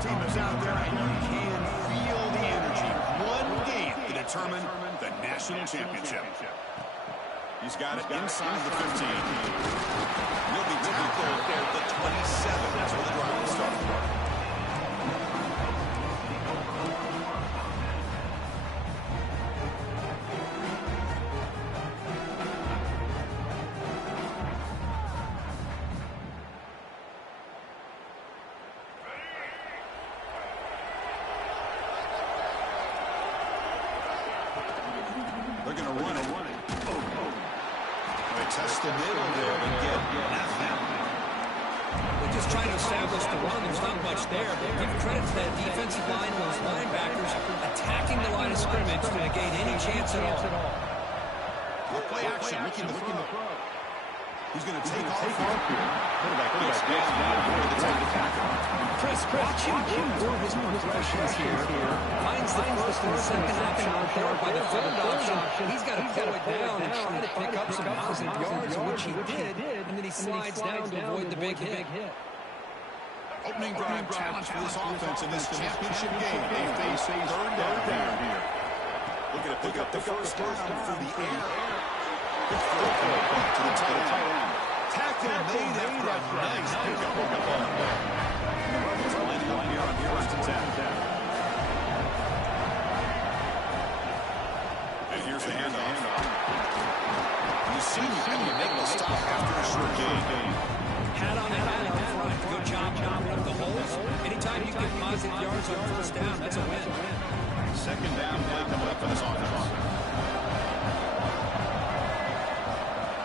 team is out there, and you can feel the energy. One game to determine the national championship. He's got it inside the 15. He'll be tackled at the 27. That's where the drive will start. They're going to run it. They test the middle there and get nothing. They're just trying to establish the run. There's not much there. But give credit to that defensive line and those linebackers attacking the line of scrimmage to negate any chance at all. Play action, making the throw. He's going to take off here. Quarterback gets down before the tackle. Chris, watch him do his progressions here. Finds the first and the second option on board by the third option. He's got to pull it down and try to pick up some positive yards, which he did, and then he slides down to avoid the big hit. Opening drive challenge for this offense in this championship game. They face third down here. Looking to pick up the first down for the air. To the tight end. Tackle made after a nice pickup on the ball. It's lining up here on first and 10. And here's the handoff. You see him make the stop after a short gain. Hat on front. Good job chopping up the holes. Anytime you get positive yards on first down, that's a win. Second down play coming up for this offense.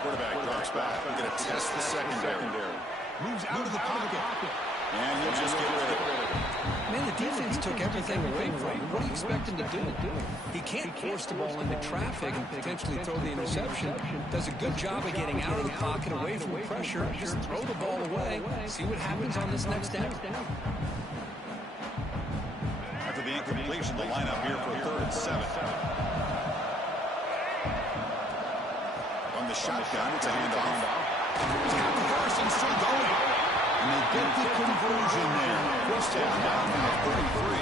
Quarterback drops back. We're going to test the secondary. Moves out of the pocket. And he'll just get rid of it. Man, the defense took everything away from him. What do you expect him to do? He can't force the ball into traffic and potentially throw the interception. Does a good job of getting out of the pocket, away from the pressure. Just throw the ball away. See what happens on this next down. After the incompletion, the lineup here for 3rd and 7. On the shotgun, it's a handoff. He's got the first and still going. And they get the conversion there. First down from the 33.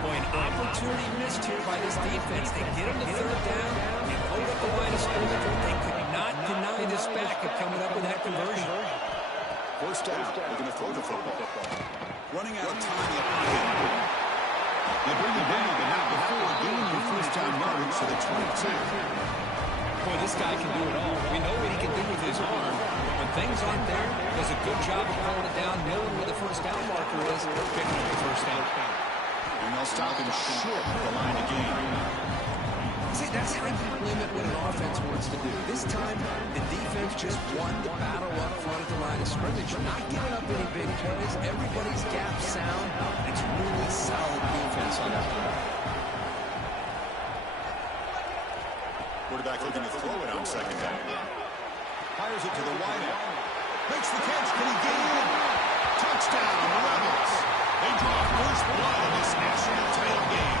Boy, an opportunity missed here by this defense. They get him to third down and load up the line of scrimmage. They could not deny this back of coming up with that conversion. First down, they're going to throw the football. Running out of time yet again. They bring it down, but not before gaining the first down yardage to the 22. Boy, this guy can do it all. We know what he can do with his arm. When things aren't there, does a good job of pulling it down, knowing where the first down marker is, picking up the first down. And they'll stop him short of the line of gain. See, that's how you limit what an offense wants to do. This time, the defense just won the battle up front at the line of scrimmage. Not giving up any big plays. Everybody's gap sound. It's really solid defense on that one. Quarterback looking to throw it on second down. Fires it to the wideout. Makes the catch. Can he get in? Touchdown, Rebels. They draw first blood in this national title game.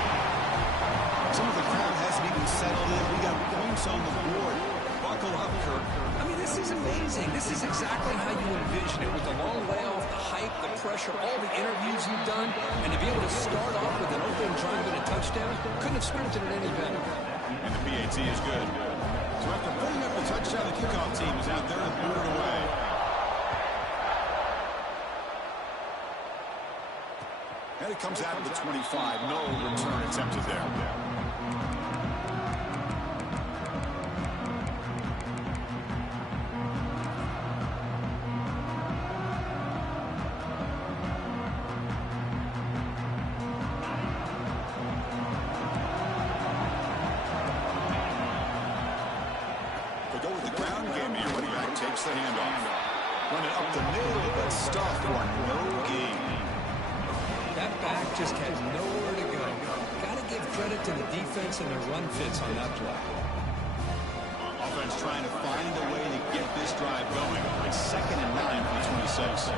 Some of the crowd hasn't even settled in. We got points on the board. Buckle up, Kirk. I mean, this is amazing. This is exactly how you envision it. With the long layoff, the hype, the pressure, all the interviews you've done, and to be able to start off with an opening drive and a touchdown, couldn't have scripted it any better. And the PAT is good. So after putting up the touchdown, the kickoff team is out there and threw it away. And it comes out of the 25. No return attempted there. Takes the handoff. Running up the middle, but stuffed for no gain. That back just had nowhere to go. Got to give credit to the defense and their run fits on that play. Offense trying to find a way to get this drive going. It's 2nd and 9 from the 26.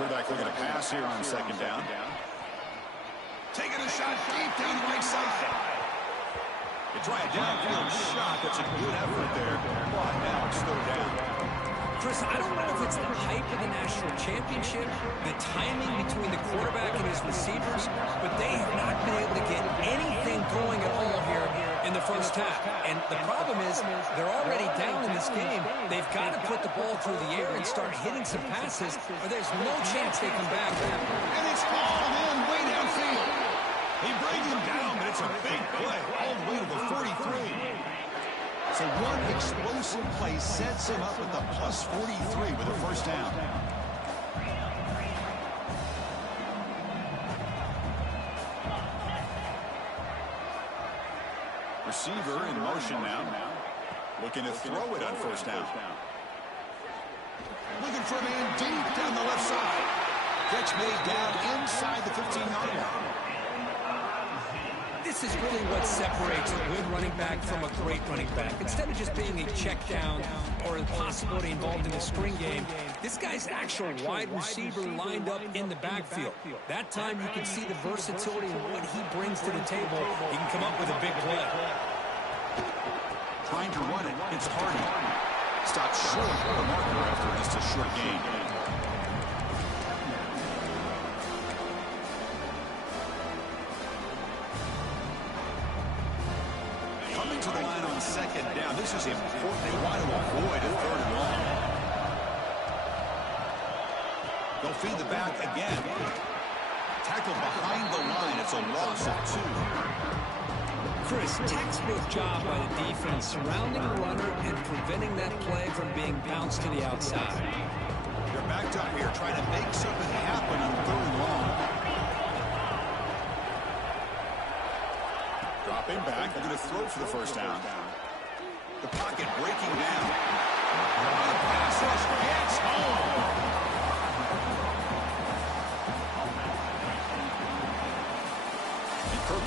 Quarterback looking to pass here on second down. Taking a shot deep down the right side. They try a downfield shot. That's a good effort there. But now it's third down. Chris, I don't know if it's the hype of the national championship, the timing between the quarterback and his receivers, but they have not been able to get anything going at all here in the first half. And the problem is they're already down in this game. They've got to put the ball through the air and start hitting some passes, or there's no chance they come back. And it's hauled in way downfield. He brings him down, but it's a big play all the way to the 43. So one explosive play sets him up at the plus 43 with a first down. Receiver in motion now. Looking to throw it on first down. Looking for a man deep down the left side. Catch made down inside the 15-yard line. This is really what separates a good running back from a great running back. Instead of just being a check down or a possibility involved in the screen game, this guy's actual wide receiver lined up in the backfield. That time you can see the versatility and what he brings to the table. He can come up with a big play. Trying to run it. It's Hardy. Stopped short of the marker after just a short gain. Coming to the line on second down. This is important. They want to avoid a third and long. They'll feed the back again. Tackle behind the line. It's a loss of 2. Chris, textbook job by the defense surrounding the runner and preventing that play from being bounced to the outside. They're backed up here trying to make something happen on third and long. Dropping back. They're going to throw for the first down. The pocket breaking down. The pass rush gets home.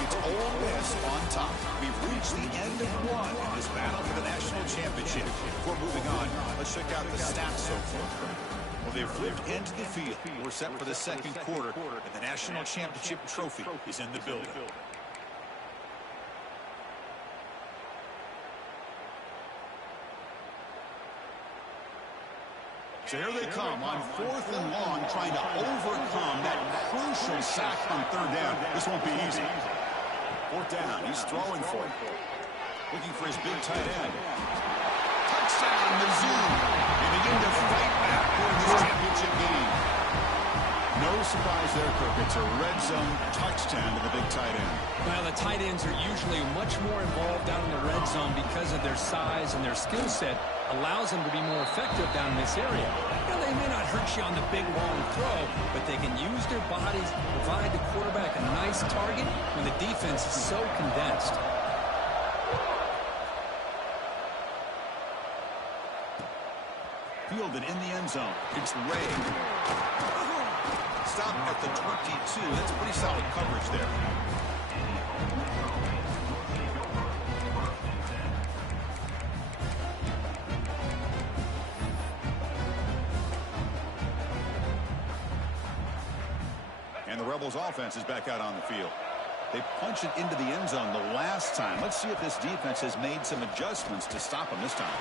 It's Ole Miss on top. We've reached the end of one in this battle for the national championship. Before moving on, let's check out the stats so far. Well, they've flipped into the field. We're set for the second quarter, and the national championship trophy is in the building. So here they come on fourth and long, trying to overcome that crucial sack on third down. This won't be easy. Fourth down, he's throwing for it. Looking for his big tight end. Touchdown, Mizzou. They begin to fight back for this championship game. No surprise there, Kirk. It's a red zone touchdown to the big tight end. Well, the tight ends are usually much more involved out in the red zone because of their size and their skill set allows them to be more effective down in this area. Now, they may not hurt you on the big, long throw, but they can use their bodies to provide the quarterback a nice target when the defense is so condensed. Fielded in the end zone. It's Ray. Stop at the 22. That's pretty solid coverage there. And the Rebels offense is back out on the field. They punched it into the end zone the last time. Let's see if this defense has made some adjustments to stop him this time.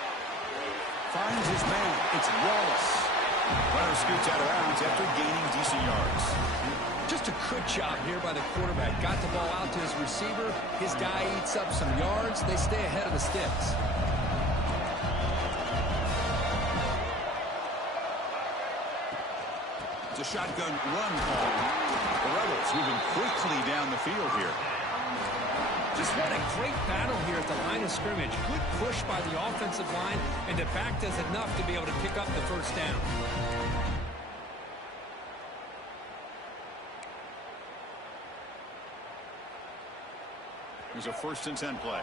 Finds his man. It's Wallace. Runner scoots out of bounds after gaining decent yards. Just a good job here by the quarterback. Got the ball out to his receiver. His guy eats up some yards. They stay ahead of the sticks. It's a shotgun run call. The Rebels moving quickly down the field here. Just what a great battle here at the line of scrimmage. Good push by the offensive line, and the back does enough to be able to pick up the first down. Here's a 1st and 10 play.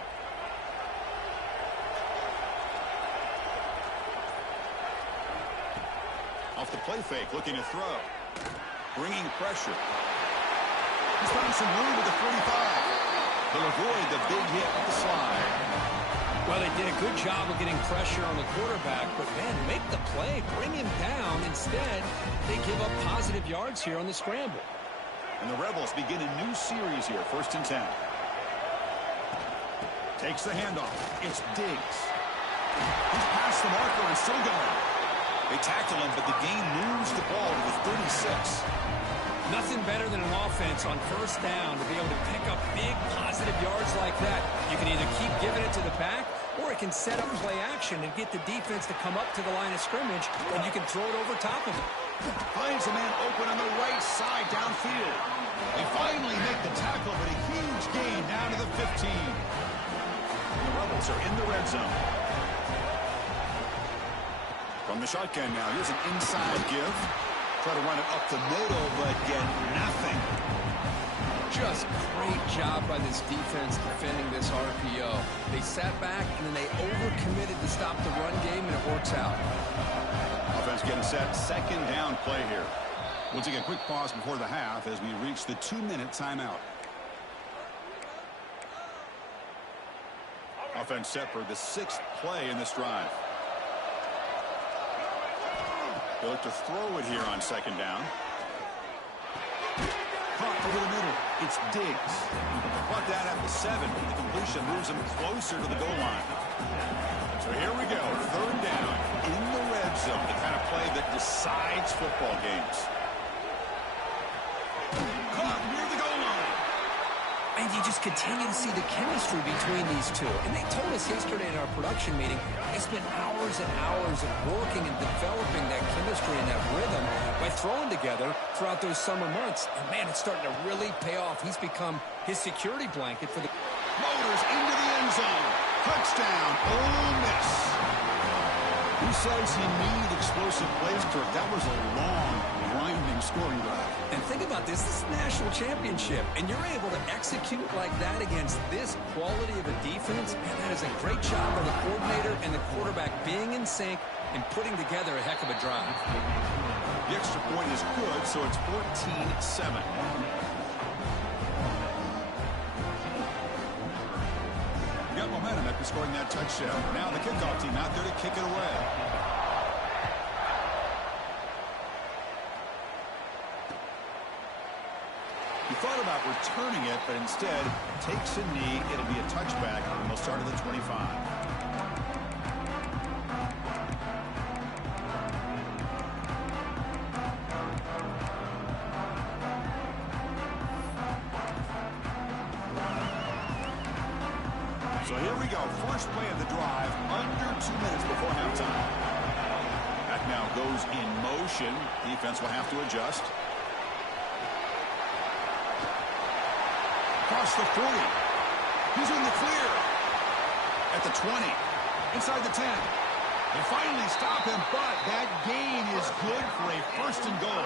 Off the play fake, looking to throw. Bringing pressure. He's finding some room with the 45. They'll avoid the big hit with the slide. Well, they did a good job of getting pressure on the quarterback, but, man, make the play, bring him down. Instead, they give up positive yards here on the scramble. And the Rebels begin a new series here, 1st and 10. Takes the handoff. It's Diggs. He's past the marker and still going. They tackle him, but the gain moves the ball to the 36. Nothing better than an offense on first down to be able to pick up big positive yards like that. You can either keep giving it to the back, or it can set up play action and get the defense to come up to the line of scrimmage, and you can throw it over top of it. Finds a man open on the right side downfield. They finally make the tackle, but a huge gain down to the 15. The Rebels are in the red zone. From the shotgun now, here's an inside give. Try to run it up the middle, but get nothing. Just great job by this defense defending this RPO. They sat back, and then they overcommitted to stop the run game, and it works out. Offense getting set. Second down play here. We'll take a quick pause before the half as we reach the 2-minute timeout. Offense set for the 6th play in this drive. They look to throw it here on second down. Caught over the middle. It's Diggs. Brought down at the 7. The completion moves him closer to the goal line. So here we go. Third down in the red zone. The kind of play that decides football games. Caught near the goal line. And you just continue to see the chemistry between these two. And they told us yesterday in our production meeting, they spent hours and hours of working and developing that chemistry and that rhythm by throwing together throughout those summer months. And, man, it's starting to really pay off. He's become his security blanket for the... Motors into the end zone. Touchdown, Ole Miss. Who says he needed explosive plays, Kirk? That was a long, grinding scoring drive. And think about this. This is a national championship, and you're able to execute like that against this quality of a defense, and that is a great job by the coordinator and the quarterback being in sync and putting together a heck of a drive. The extra point is good, so it's 14-7. Got momentum after scoring that touchdown. Now the kickoff team out there to kick it away. He thought about returning it, but instead takes a knee. It'll be a touchback, and they'll start at the 25. So here we go. First play of the drive, under 2 minutes before halftime. That now goes in motion. Defense will have to adjust. Across the 40. He's in the clear. At the 20. Inside the 10. They finally stop him, but that gain is good for a first and goal.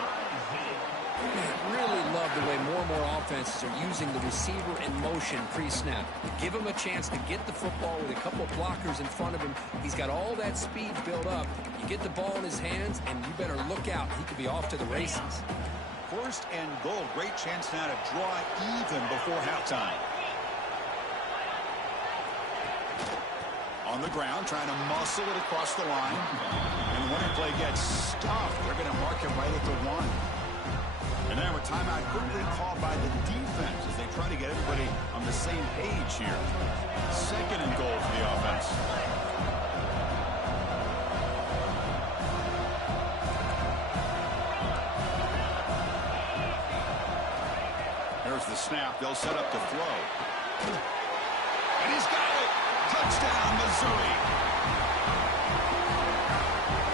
I really love the way more and more offenses are using the receiver in motion pre-snap. Give him a chance to get the football with a couple of blockers in front of him. He's got all that speed built up. You get the ball in his hands, and you better look out. He could be off to the races. First and goal. Great chance now to draw even before halftime. On the ground, trying to muscle it across the line. And the winning play gets stuffed. They're going to mark it right at the 1. And now a timeout quickly called by the defense as they try to get everybody on the same page here. Second and goal for the offense. There's the snap. They'll set up to throw. And he's got it. Touchdown, Missouri.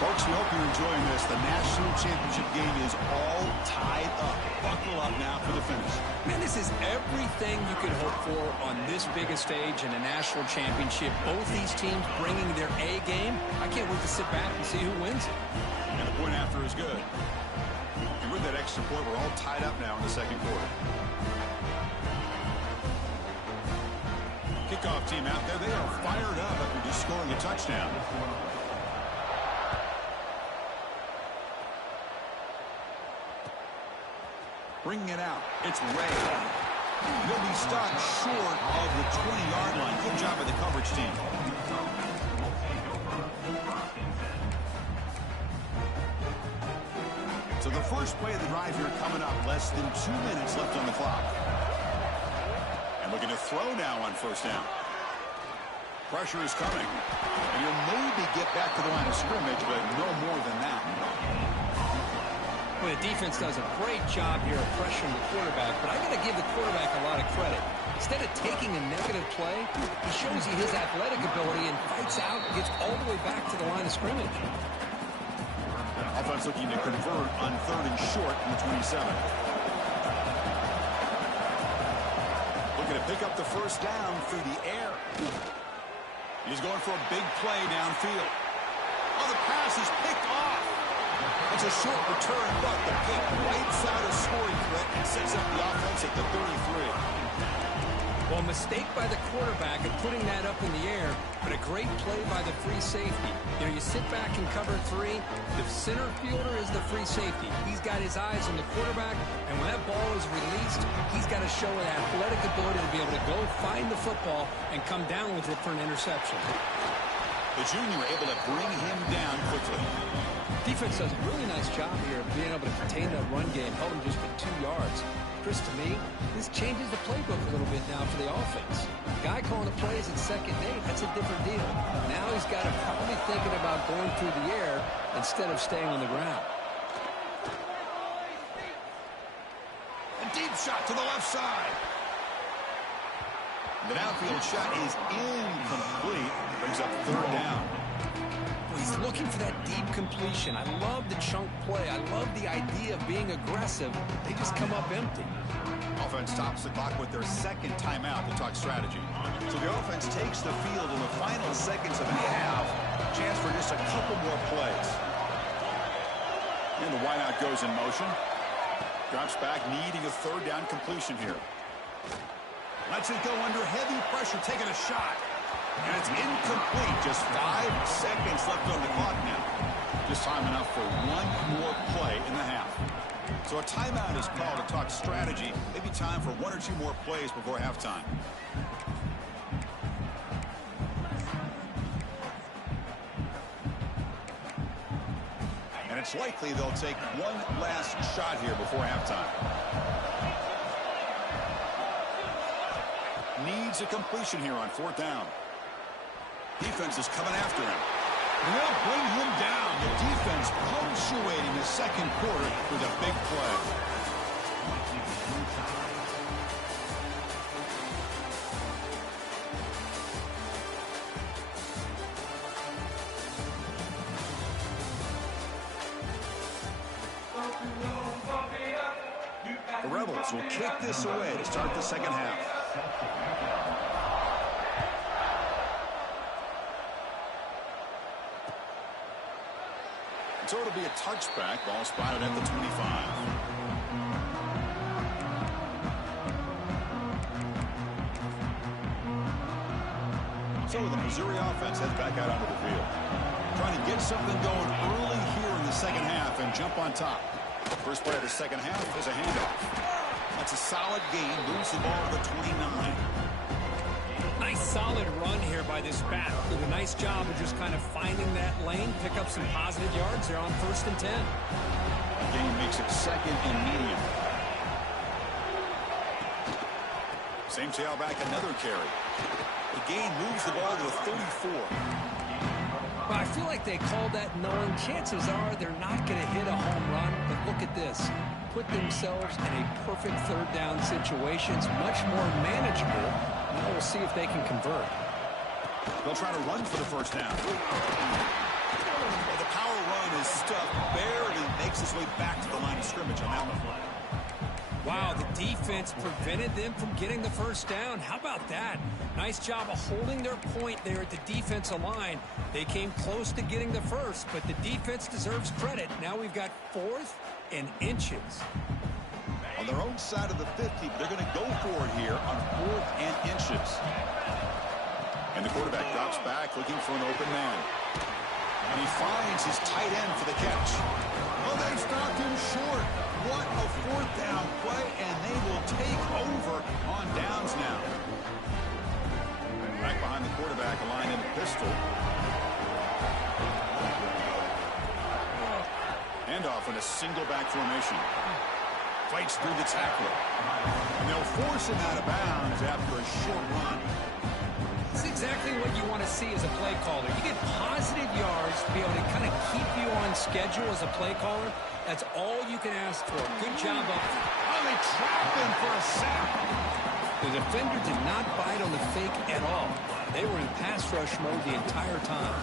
Folks, we hope you're enjoying this. The national championship game is all tied up. Buckle up now for the finish. Man, this is everything you could hope for on this biggest stage in a national championship. Both these teams bringing their A game. I can't wait to sit back and see who wins it. And the point after is good. And with that extra point, we're all tied up now in the second quarter. Kickoff team out there. They are fired up after just scoring a touchdown. Bringing it out. It's Ray. He'll be stopped short of the 20-yard line. Good job by the coverage team. So the first play of the drive here coming up. Less than 2 minutes left on the clock. And looking to throw now on first down. Pressure is coming. And he'll maybe get back to the line of scrimmage, but no more than that. defense does a great job here of pressuring the quarterback, but I got to give the quarterback a lot of credit. Instead of taking a negative play, he shows you his athletic ability and fights out and gets all the way back to the line of scrimmage. Offense looking to convert on 3rd and short in the 27. Looking to pick up the first down through the air. He's going for a big play downfield. Oh, the pass is picked off. It's a short return, but the pick wipes out a scoring threat and sets up the offense at the 33. Well, mistake by the quarterback of putting that up in the air, but a great play by the free safety. You know, you sit back and cover 3. The center fielder is the free safety. He's got his eyes on the quarterback, and when that ball is released, he's got to show an athletic ability to be able to go find the football and come down with it for an interception. The junior able to bring him down quickly. Defense does a really nice job here of being able to contain that run game, held him just for 2 yards. Chris, to me, this changes the playbook a little bit now for the offense. The guy calling the plays at 2nd and 8, that's a different deal. Now he's got to probably thinking about going through the air instead of staying on the ground. A deep shot to the left side. The downfield shot is incomplete. Brings up 3rd down. He's looking for that deep completion. I love the chunk play. I love the idea of being aggressive. They just come up empty. Offense tops the clock with their 2nd timeout to talk strategy. So the offense takes the field in the final seconds of the half. Chance for just a couple more plays. And the wideout goes in motion. Drops back, needing a 3rd down completion here. Lets it go under heavy pressure, taking a shot. And it's incomplete. Just 5 seconds left on the clock now. Just time enough for one more play in the half. So a timeout is called to talk strategy. Maybe time for 1 or 2 more plays before halftime. And it's likely they'll take one last shot here before halftime. Needs a completion here on 4th down. Defense is coming after him. And they'll bring him down. The defense punctuating the 2nd quarter with a big play. The Rebels will kick this away to start the 2nd half. So it'll be a touchback. Ball spotted at the 25. So the Missouri offense heads back out onto the field. Trying to get something going early here in the 2nd half and jump on top. First play of the 2nd half is a handoff. That's a solid gain. Moves the ball to the 29. Nice solid run here by this back. Did a nice job of just kind of finding that lane, pick up some positive yards there on 1st and 10. Gain makes it 2nd and medium. Same tailback, another carry. The gain moves the ball to the 34. Well, I feel like they called that knowing chances are they're not going to hit a home run, but look at this. Put themselves in a perfect 3rd down situation. It's much more manageable. Now we'll see if they can convert. They'll try to run for the first down. Well, the power run is stuffed. Barely makes his way back to the line of scrimmage on that one. Wow, the defense prevented them from getting the first down. How about that? Nice job of holding their point there at the defensive line. They came close to getting the first, but the defense deserves credit. Now we've got 4th and inches. On their own side of the 50, but they're going to go for it here on 4th and inches. And the quarterback drops back looking for an open man. And he finds his tight end for the catch. Oh, they stopped him short. What a 4th down play, and they will take over on downs now. Back behind the quarterback, aligned in pistol. Handoff in a single back formation. Fights through the tackler. And they'll force him out of bounds after a short run. This is exactly what you want to see as a play caller. You get positive yards to be able to kind of keep you on schedule as a play caller. That's all you can ask for. Good job up. Oh, they trap him for a sack. The defender did not bite on the fake at all. They were in pass rush mode the entire time.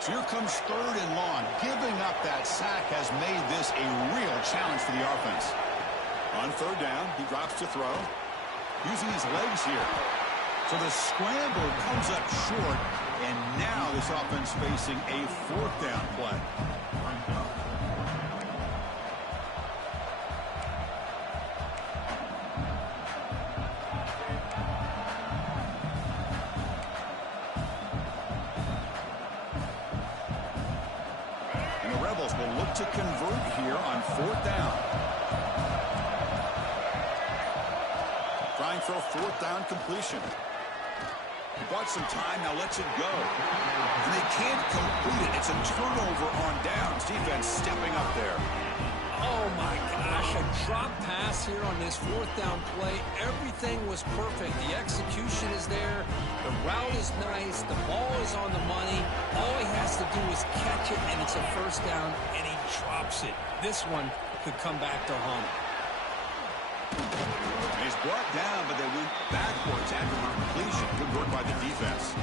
So here comes 3rd and long. Giving up that sack has made this a real challenge for the offense. On 3rd down, he drops to throw. Using his legs here. So the scramble comes up short, and now this offense facing a 4th down play. And the Rebels will look to convert here on 4th down. Trying for a 4th down completion. He bought some time, now lets it go. And they can't complete it. It's a turnover on downs. Defense stepping up there. Oh, my gosh. A drop pass here on this 4th down play. Everything was perfect. The execution is there. The route is nice. The ball is on the money. All he has to do is catch it, and it's a 1st down, and he drops it. This one could come back to haunt him. He's brought down, but they went backwards after the completion. Good work by the defense.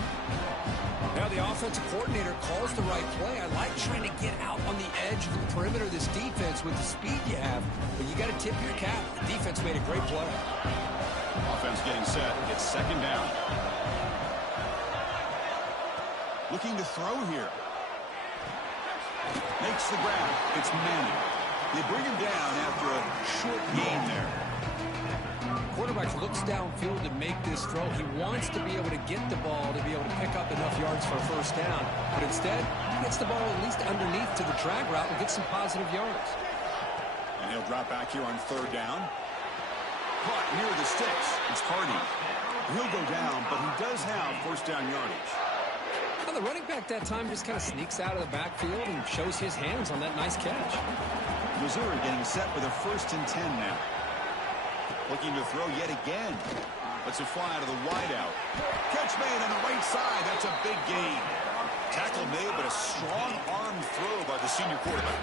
Now the offensive coordinator calls the right play. I like trying to get out on the edge of the perimeter of this defense with the speed you have, but you got to tip your cap. The defense made a great play. Offense getting set. It's 2nd down. Looking to throw here. Makes the grab. It's Manning. They bring him down after a short gain there. Quarterback looks downfield to make this throw. He wants to be able to get the ball to be able to pick up enough yards for a 1st down. But instead, he gets the ball at least underneath to the drag route and gets some positive yards. And he'll drop back here on 3rd down. Caught near the sticks. It's Hardy. He'll go down, but he does have 1st down yardage. Well, the running back that time just kind of sneaks out of the backfield and shows his hands on that nice catch. Missouri getting set with a 1st and 10 now. Looking to throw yet again. Lets it fly out of the wideout. Catch made on the right side. That's a big gain. Tackle made, but a strong arm throw by the senior quarterback.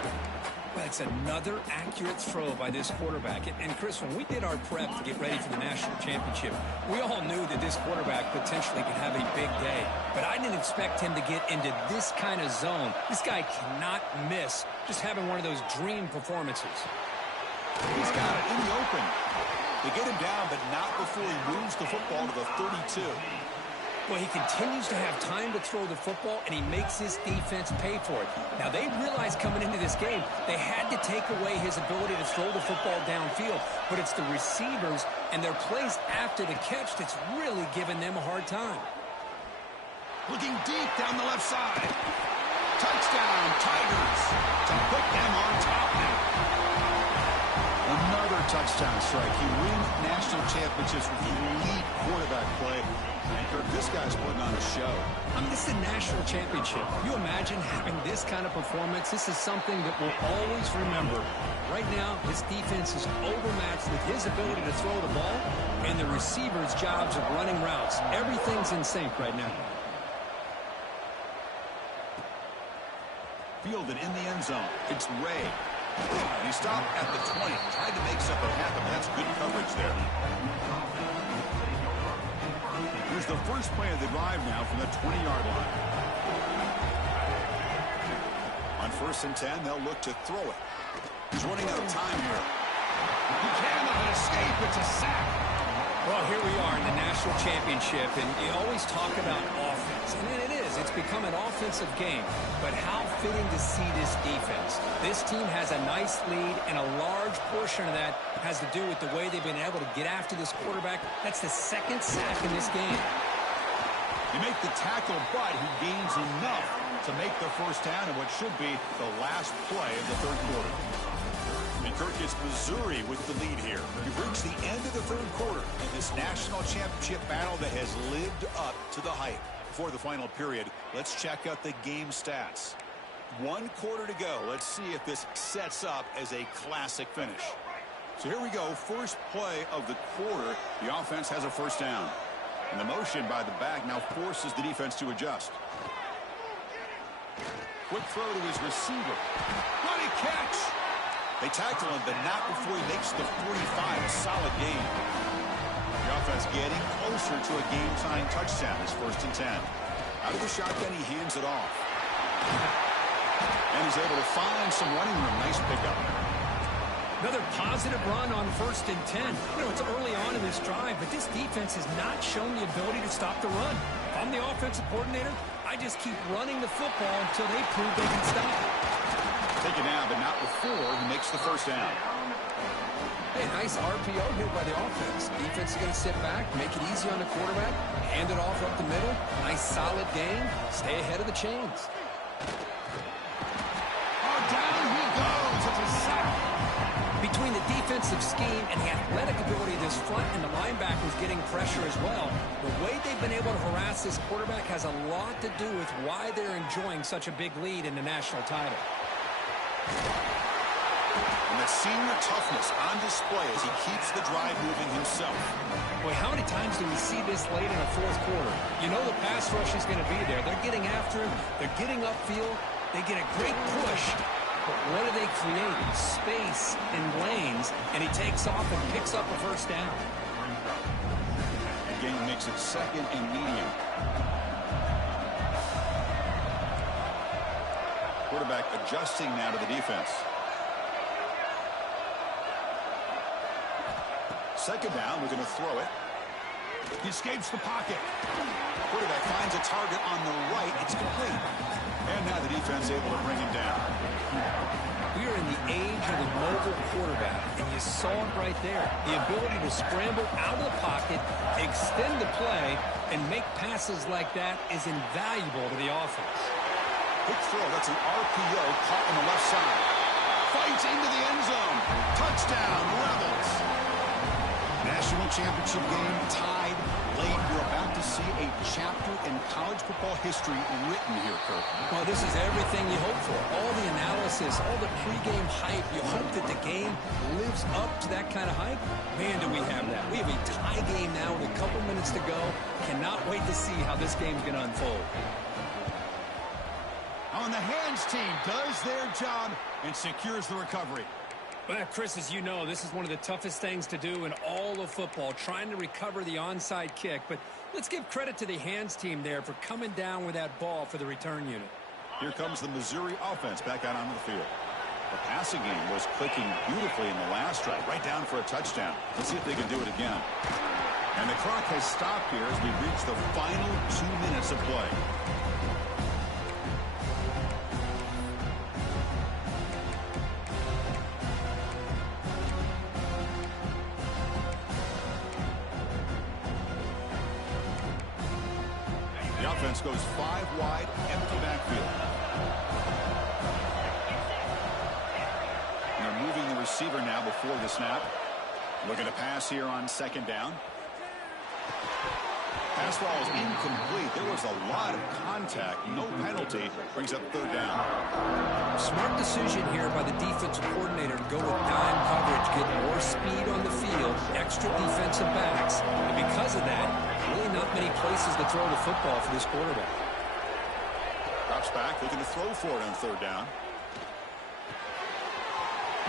Well, it's another accurate throw by this quarterback. And Chris, when we did our prep to get ready for the national championship, we all knew that this quarterback potentially could have a big day. But I didn't expect him to get into this kind of zone. This guy cannot miss just having one of those dream performances. He's got it in the open. They get him down, but not before he moves the football to the 32. Well, he continues to have time to throw the football, and he makes his defense pay for it. Now, they realized coming into this game, they had to take away his ability to throw the football downfield, but it's the receivers and their plays after the catch that's really giving them a hard time. Looking deep down the left side. Touchdown, Tigers, to put them on top now. Another touchdown strike. He wins national championships with elite quarterback play. And Kirk, this guy's putting on a show. I mean, this is a national championship. You imagine having this kind of performance? This is something that we'll always remember. Right now, his defense is overmatched with his ability to throw the ball and the receivers' jobs of running routes. Everything's in sync right now. Fielded in the end zone. It's Ray. He stopped at the 20. Tried to make something happen, but that's good coverage there. Here's the first play of the drive now from the 20-yard line. On 1st and 10, they'll look to throw it. He's running out of time here. He cannot escape. It's a sack. Well, here we are in the national championship, and you always talk about offense. And it is. It's become an offensive game. But how fitting to see this defense. This team has a nice lead, and a large portion of that has to do with the way they've been able to get after this quarterback. That's the 2nd sack in this game. You make the tackle, but he gains enough to make the 1st down in what should be the last play of the 3rd quarter. And Kirk, it's Missouri with the lead here. We've reached the end of the 3rd quarter in this national championship battle that has lived up to the hype. Before the final period, let's check out the game stats. 1 quarter to go. Let's see if this sets up as a classic finish. So here we go. First play of the quarter. The offense has a 1st down. And the motion by the back now forces the defense to adjust. Quick throw to his receiver. What a catch! They tackle him, but not before he makes the 45. A solid gain. The offense getting closer to a game-tying touchdown. It's 1st and 10. Out of the shotgun, he hands it off. And he's able to find some running room. Nice pickup. Another positive run on 1st and 10. You know, it's early on in this drive, but this defense has not shown the ability to stop the run. If I'm the offensive coordinator, I just keep running the football until they prove they can stop it. Taken down, but not before he makes the 1st down. Hey, nice RPO here by the offense. Defense is going to sit back, make it easy on the quarterback, hand it off up the middle. Nice solid game. Stay ahead of the chains. Oh, down he goes. It's a sack. Between the defensive scheme and the athletic ability of this front and the linebackers getting pressure as well, the way they've been able to harass this quarterback has a lot to do with why they're enjoying such a big lead in the national title. And the senior toughness on display as he keeps the drive moving himself. Boy, how many times do we see this late in a 4th quarter? You know the pass rush is going to be there. They're getting after him. They're getting upfield. They get a great push. But what do they create? Space and lanes. And he takes off and picks up a 1st down. The game makes it 2nd and medium. Quarterback adjusting now to the defense. 2nd down, we're going to throw it. He escapes the pocket. Quarterback finds a target on the right. It's complete. And now the defense able to bring him down. We are in the age of the mobile quarterback, and you saw it right there. The ability to scramble out of the pocket, extend the play, and make passes like that is invaluable to the offense. Quick throw. That's an RPO caught on the left side. Fights into the end zone. Touchdown, Rebels. National championship game tied late. We're about to see a chapter in college football history written here, Kirk. Well, this is everything you hope for. All the analysis, all the pregame hype. You hope that the game lives up to that kind of hype. Man, do we have that. We have a tie game now with a couple minutes to go. Cannot wait to see how this game's going to unfold. On the hands team does their job and secures the recovery. Well, Chris, as you know, this is one of the toughest things to do in all of football, trying to recover the onside kick. But let's give credit to the hands team there for coming down with that ball for the return unit. Here comes the Missouri offense back out onto the field. The passing game was clicking beautifully in the last drive, right down for a touchdown. Let's see if they can do it again. And the clock has stopped here as we reach the final 2 minutes of play. The offense goes 5 wide, empty backfield. And they're moving the receiver now before the snap. Looking to pass here on 2nd down. Pass ball is incomplete. There was a lot of contact. No penalty. Brings up 3rd down. Smart decision here by the defensive coordinator to go with dime coverage, get more speed on the field, extra defensive backs. And because of that, really not many places to throw the football for this quarterback. Drops back, looking to throw for it on 3rd down.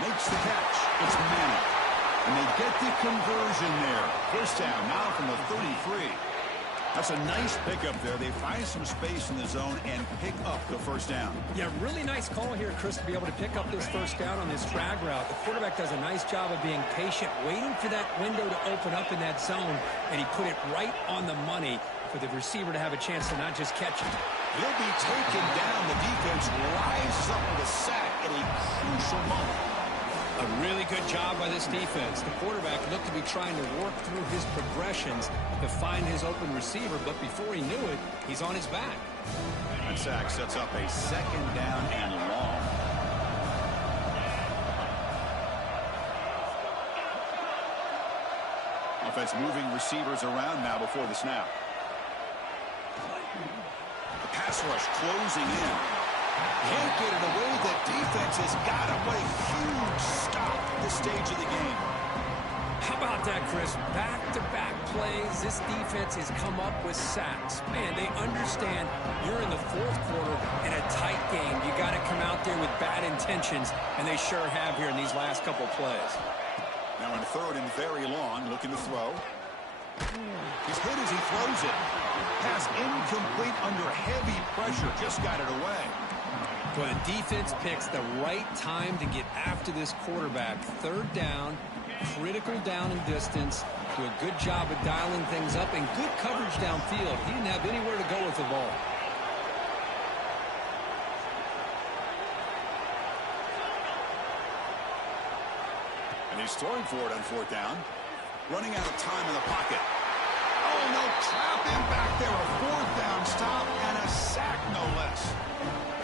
Makes the catch. It's Manning. And they get the conversion there. 1st down now from the 33. That's a nice pickup there. They find some space in the zone and pick up the 1st down. Yeah, really nice call here, Chris, to be able to pick up this 1st down on this drag route. The quarterback does a nice job of being patient, waiting for that window to open up in that zone, and he put it right on the money for the receiver to have a chance to not just catch it. He'll be taken down. The defense rises up with a sack at a crucial moment. A really good job by this defense. The quarterback looked to be trying to work through his progressions to find his open receiver, but before he knew it, he's on his back. And sack sets up a 2nd down and long. Offense moving receivers around now before the snap. The pass rush closing in. Can't get it away. The defense has got him. What a huge stop at this stage of the game. How about that, Chris? Back-to-back plays. This defense has come up with sacks. Man, they understand you're in the fourth quarter in a tight game. You got to come out there with bad intentions, and they sure have here in these last couple plays. Now in third and very long, looking to throw. He's hit as he throws it. Pass incomplete under heavy pressure. Just got it away. Well, the defense picks the right time to get after this quarterback. Third down, critical down and distance. Do a good job of dialing things up and good coverage downfield. He didn't have anywhere to go with the ball. And he's throwing for it on fourth down. Running out of time in the pocket. Oh, no, trap him back there. A fourth down stop and a sack, no less.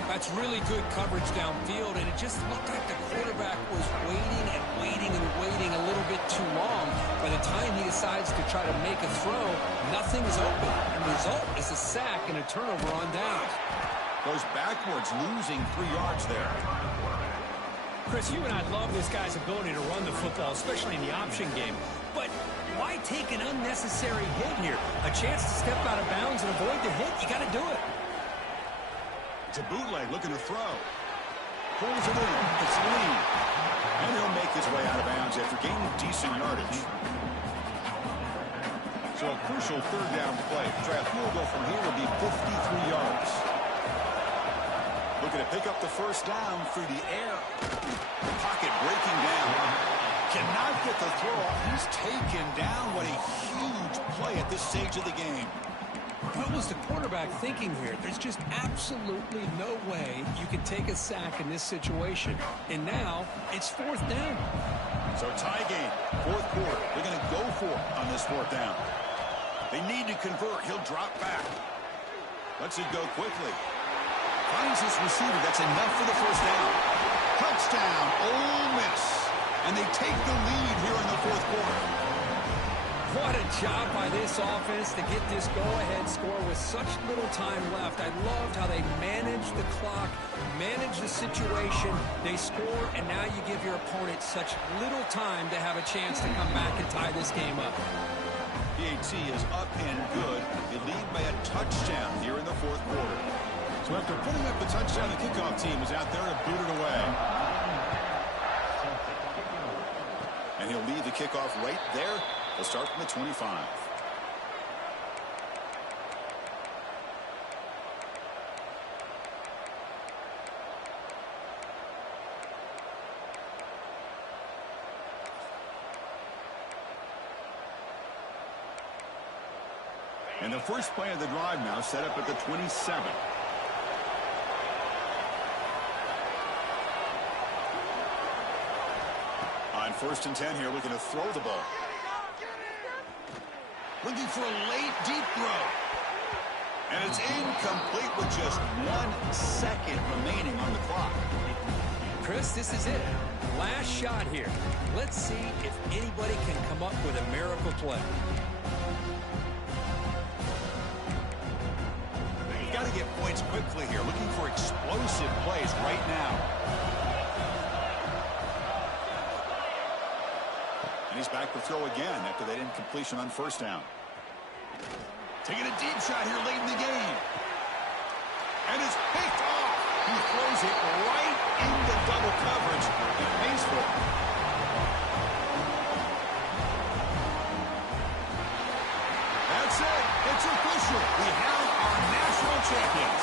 That's really good coverage downfield, and it just looked like the quarterback was waiting and waiting and waiting a little bit too long. By the time he decides to try to make a throw, nothing's open. And the result is a sack and a turnover on downs. Goes backwards, losing 3 yards there. Chris, you and I love this guy's ability to run the football, especially in the option game. But why take an unnecessary hit here? A chance to step out of bounds and avoid the hit, you got to do it. It's a bootleg looking to throw. Pulls it in. It's Lee. And he'll make his way out of bounds after gaining decent yardage. So a crucial third down play. Try a field goal from here would be 53 yards. Looking to pick up the first down through the air. Pocket breaking down. Cannot get the throw off. He's taken down. What a huge play at this stage of the game. What was the quarterback thinking here? There's just absolutely no way you can take a sack in this situation. And now it's fourth down. So tie game, fourth quarter. They're going to go for it on this fourth down. They need to convert. He'll drop back. Lets it go quickly. Finds his receiver. That's enough for the first down. Touchdown, Ole Miss. And they take the lead here in the fourth quarter. What a job by this offense to get this go-ahead score with such little time left. I loved how they managed the clock, managed the situation. They score, and now you give your opponent such little time to have a chance to come back and tie this game up. PAT is up and good. They lead by a touchdown here in the fourth quarter. So after putting up the touchdown, the kickoff team is out there to boot it away. And he'll lead the kickoff right there. They'll start from the 25. And the first play of the drive now set up at the 27. On first and 10 here, looking to throw the ball. Looking for a late, deep throw. And it's incomplete with just 1 second remaining on the clock. Chris, this is it. Last shot here. Let's see if anybody can come up with a miracle play. You've got to get points quickly here. Looking for explosive plays right now. And he's back to throw again after that incompletion on first down. Taking a deep shot here late in the game. And it's picked off. He throws it right into double coverage. He pays for it. That's it. It's official. We have our national champions.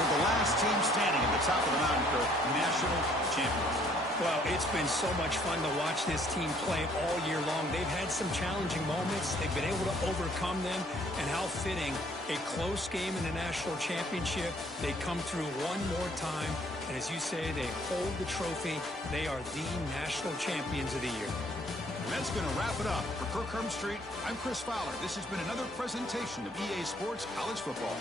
They're the last team standing at the top of the mountain for national champions. Well, it's been so much fun to watch this team play all year long. They've had some challenging moments. They've been able to overcome them. And how fitting, a close game in the national championship. They come through one more time. And as you say, they hold the trophy. They are the national champions of the year. And that's going to wrap it up. For Kirk Herbstreit, I'm Chris Fowler. This has been another presentation of EA Sports College Football.